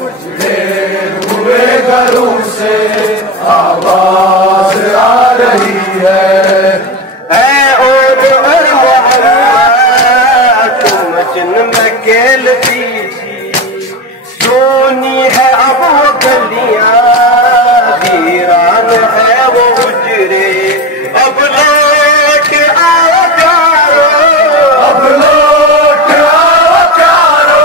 हुए घरों से आवाज आ रही है। तुम जिनमें खेलती सोनी है अब वो गलियां, वीरान है वो उजरे, अब लौट आओ प्यारो, अब लौट आओ प्यारो,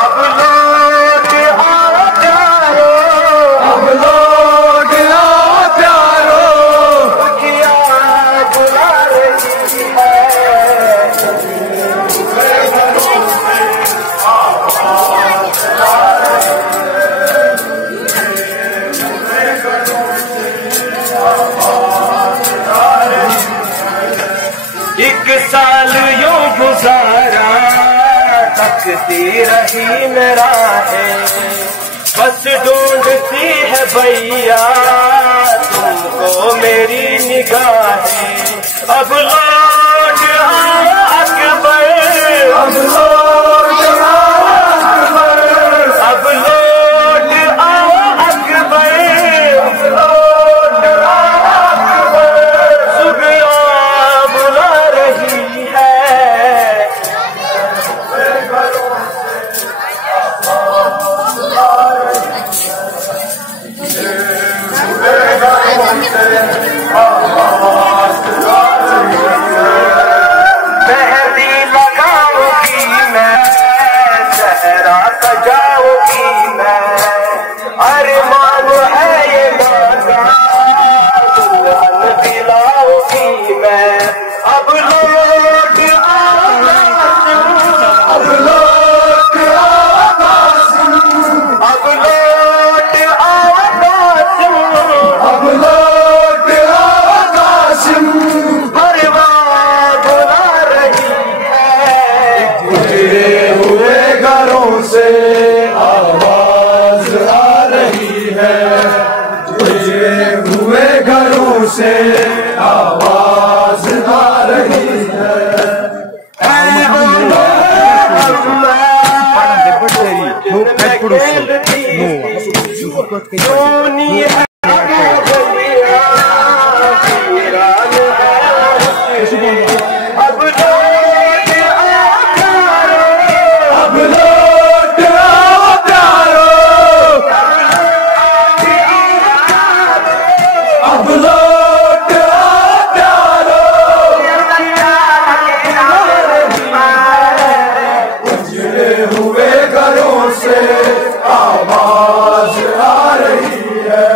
अब लौट आओ प्यारो, अब लौट आओ प्यारो। खुशियाँ बुला रही है। एक साल यूं गुजारा तकती रही मेरा है, बस ढूंढती है भैया तुमको मेरी निगाहें। अब लौट आओ अकबर, अब लौट आओ अकबर, अब लौट आओ अकबर, अब लौट आओ अकबर। सुबह बुला रही है। मेहंदी लगाऊंगी मैं, सहरा सजाऊंगी मैं, अरमान है ये मांगा दुल्हन दिलाऊंगी मैं। अब लौट आओ अब लौट आओ कासिम, अब लौट आओ कासिम, अब लौट आओ कासिम। परवाह बुला रही है। गुजरे हुए घरों से आवाज आ रही है, गुजरे हुए घरों से आवाज आ रही है। अब लौट आओ प्यारो, अब लौट आओ प्यारो, अब लौट आओ प्यारो। गुजरे हुए घरों से आवाज आ रही है।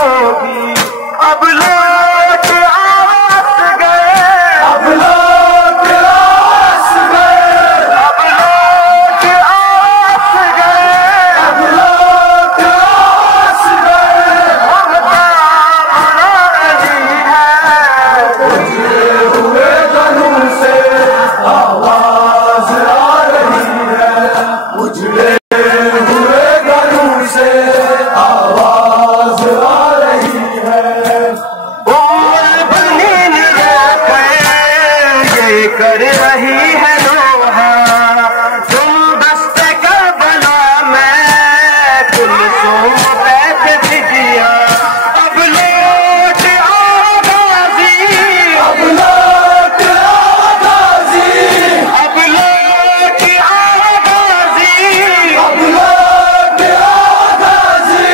पियूं की। अब लौट आस गए, अब लौट आस गए, अब लौट आस गए, अब लौट आस गए। ममता बुला रही है, उजड़े हुए घरों से आवाज आ रही है, उजड़े हुए घरों से आवाज आ रही है। उम्र बनी ये कर रही है लोहा, तुम दस्ते करबला में कुलसूम बैठ भिजिया। अब लौट आ गाजी, अब लौट आ गाजी, अब लौट आ गाजी, अब लौट आ गाजी।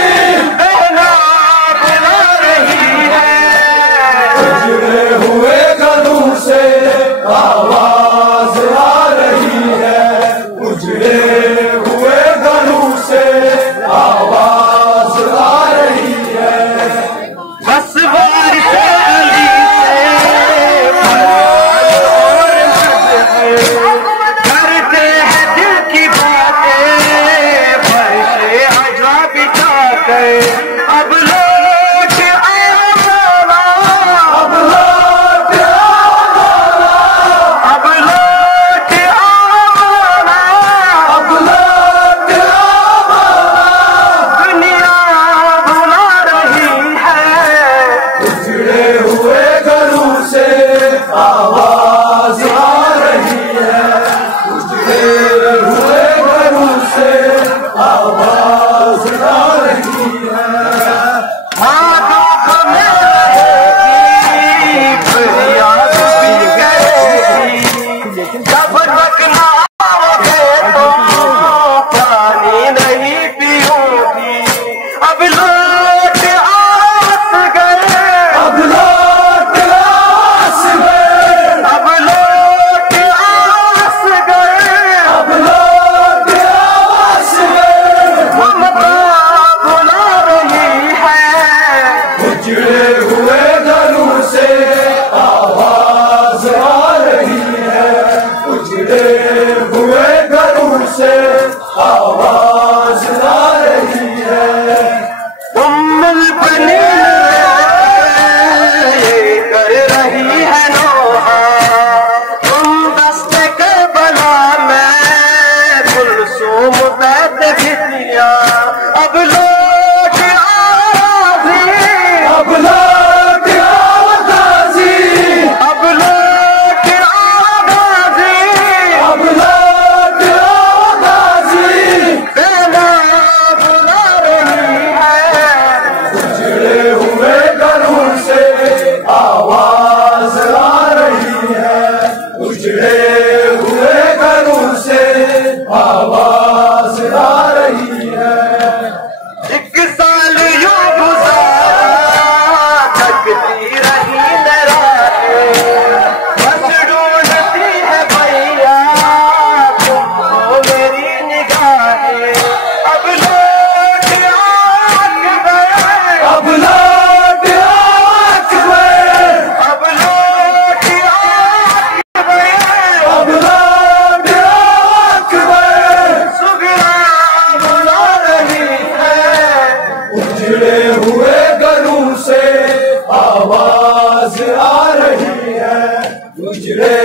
बहना बुला रही है, उजड़े हुए घरों से आवाज आ रही है, उजड़े हुए घरों से आवाज आ रही है। बस बारिश अली से फरियाद और मज़हर करते हैं दिल की बातें, भरे अज़ाब बिताकर। अब लौट आ मौला, अब लौट आ मौला, अब लौट आ मौला, अब लौट आ मौला। दुनिया बुला रही है, उजड़े हुए घरों से आवाज आ रही है, उजड़े हुए घरों से आवाज आ रही है। हाँ दुख में रहेगी, फरियाद भी करेगी, जब तक ना आओगे तो पानी नहीं पियोगी। अब लौट आस गए, अब लौट आस गए, अब लौट आस गए, अब लौट आस गए। ममता बुला रही है, उजड़े हुए घरों से आवाज आ रही है, उजड़े हुए घरों से आवाज आ रही है। उम्र बनी ये कर रही है नोहा, तुम दस्ते करबला में कुलसूम बैठ भिजिया। अब लौट आ गाजी, अब लौट आ गाजी, अब लौट आ गाजी, अब लौट आ गाजी। बहना बुला रही है, उजड़े हुए घरों से आवाज आ रही है, उजड़े हुए घरों से आवाज आ रही है। एक साल यूं गुजारा थकती रही नरातें, बस ढूंढती है भैया तुमको मेरी निगाहें। अब लौट आ गए, अब लौट आ गए, अब लौट आ गए, अब लौट आ गए। सुगरा बुला रही है, उजड़े हुए घरों से आवाज आ रही है, उजड़े